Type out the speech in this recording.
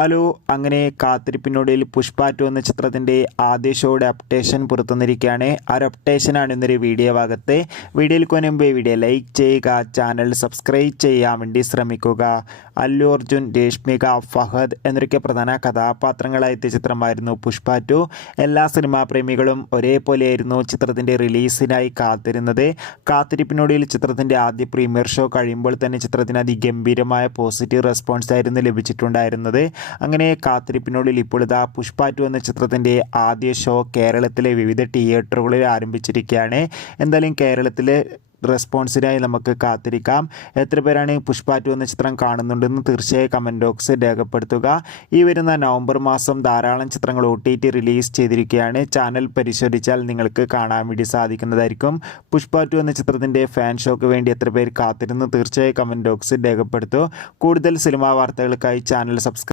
Hello, അങ്ങനെ കാത്തിരിപ്പിനൊടുവിൽ പുഷ്പ 2 എന്ന ചിത്രത്തിൻ്റെ ആദ്യ ഷോയുടെ അപ്ഡേഷൻ പുറത്തുവന്നിരിക്കുകയാണ്. ആ ഒരു അപ്ഡേഷനാണ് ഇന്നൊരു വീഡിയോ ഭാഗത്ത്. വീഡിയോയിൽ മുൻപ് വീഡിയോ ലൈക്ക് ചെയ്യുക, ചാനൽ സബ്സ്ക്രൈബ് ചെയ്യാൻ വേണ്ടി ശ്രമിക്കുക. അല്ലു അർജുൻ, രേഷ്മിക, ഫഹദ് എന്നൊക്കെ പ്രധാന കഥാപാത്രങ്ങളായ ചിത്രമായിരുന്നു പുഷ്പ 2. എല്ലാ സിനിമാ പ്രേമികളും ഒരേപോലെയായിരുന്നു ചിത്രത്തിൻ്റെ റിലീസിനായി കാത്തിരുന്നത്. കാത്തിരിപ്പിനൊടുവിൽ ചിത്രത്തിൻ്റെ ആദ്യ പ്രീമിയർ ഷോ കഴിയുമ്പോൾ തന്നെ ചിത്രത്തിന് അതിഗംഭീരമായ പോസിറ്റീവ് റെസ്പോൺസ് ആയിരുന്നു ലഭിച്ചിട്ടുണ്ടായിരുന്നത്. അങ്ങനെ കാത്തിരിപ്പിനുള്ളിൽ ഇപ്പോൾ ഇതാ പുഷ്പ 2 എന്ന ചിത്രത്തിൻ്റെ ആദ്യ ഷോ കേരളത്തിലെ വിവിധ തിയേറ്ററുകളിൽ ആരംഭിച്ചിരിക്കുകയാണ്. എന്തായാലും കേരളത്തിലെ റെസ്പോൺസിനായി നമുക്ക് കാത്തിരിക്കാം. എത്ര പേരാണ് പുഷ്പ 2 എന്ന ചിത്രം കാണുന്നുണ്ടെന്ന് തീർച്ചയായും കമൻറ്റ് ബോക്സിൽ രേഖപ്പെടുത്തുക. ഈ വരുന്ന നവംബർ മാസം ധാരാളം ചിത്രങ്ങൾ OTT റിലീസ് ചെയ്തിരിക്കുകയാണ്. ചാനൽ പരിശോധിച്ചാൽ നിങ്ങൾക്ക് കാണാൻ വേണ്ടി സാധിക്കുന്നതായിരിക്കും. പുഷ്പ 2 എന്ന ചിത്രത്തിൻ്റെ ഫാൻ ഷോക്ക് വേണ്ടി എത്ര പേർ കാത്തിരുന്ന് തീർച്ചയായും കമൻറ്റ് ബോക്സിൽ രേഖപ്പെടുത്തൂ. കൂടുതൽ സിനിമാ വാർത്തകൾക്കായി ചാനൽ സബ്സ്ക്രൈബ്